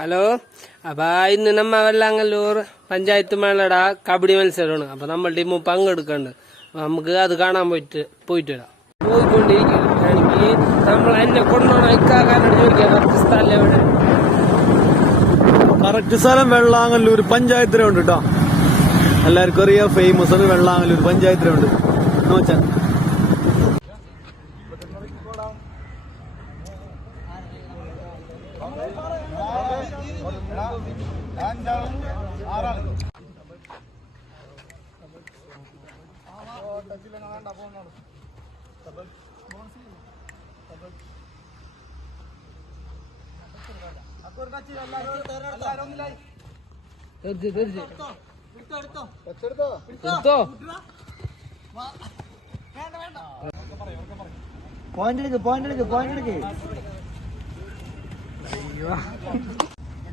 Hello. അപ്പൊ ഇന്ന് നമ്മ വെള്ളാങ്ങല്ലൂർ പഞ്ചായത്ത് മേളയുടെ കബഡി മത്സരമാണ് അപ്പൊ നമ്മൾ ടീം പങ്കെടുക്കുന്നുണ്ട് അപ്പൊ നമുക്ക് അത് കാണാൻ പോയിട്ട് പോയിട്ട് വരാം. പോയിക്കൊണ്ടിരിക്കുകയാണെങ്കിൽ നമ്മൾ എന്നെ കൊണ്ടുപോകണം കറക്റ്റ് സ്ഥലം വെള്ളാങ്ങല്ലൂർ പഞ്ചായത്തിലുണ്ട് കേട്ടോ എല്ലാവർക്കും അറിയാം ഫേമസ് ആണ് വെള്ളാങ്ങല്ലൂർ പഞ്ചായത്തിലുണ്ട്. ഗ്രൗണ്ട് നോച്ചാ എടുക്ക് പോയിന്റ് എടുക്ക് പോയിന്റ് എടുക്ക്. പോയിന്റ്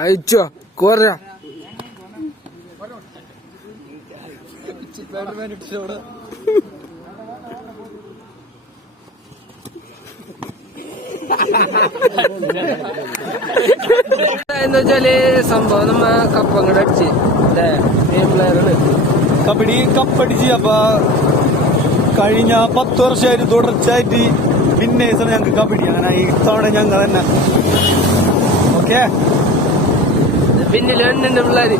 അയച്ചോ കോര എന്ന് വെച്ചാൽ സംഭവം നമ്മ കപ്പ അങ്ങോട്ട് അടിച്ച്. കബഡി കപ്പടിച്ച് അപ്പൊ കഴിഞ്ഞ പത്ത് വർഷമായിട്ട് തുടർച്ചയായിട്ട് വിന്നേഴ്സാണ് ഞങ്ങൾക്ക് കബഡി. അങ്ങനെ ഇത്തവണ ഞങ്ങൾ തന്നെ ഓക്കെ പിന്നിൽ എണ്ണുണ്ട് പിള്ളേര്.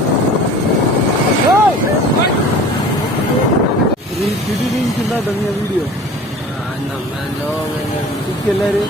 വീഡിയോ. എല്ലാരും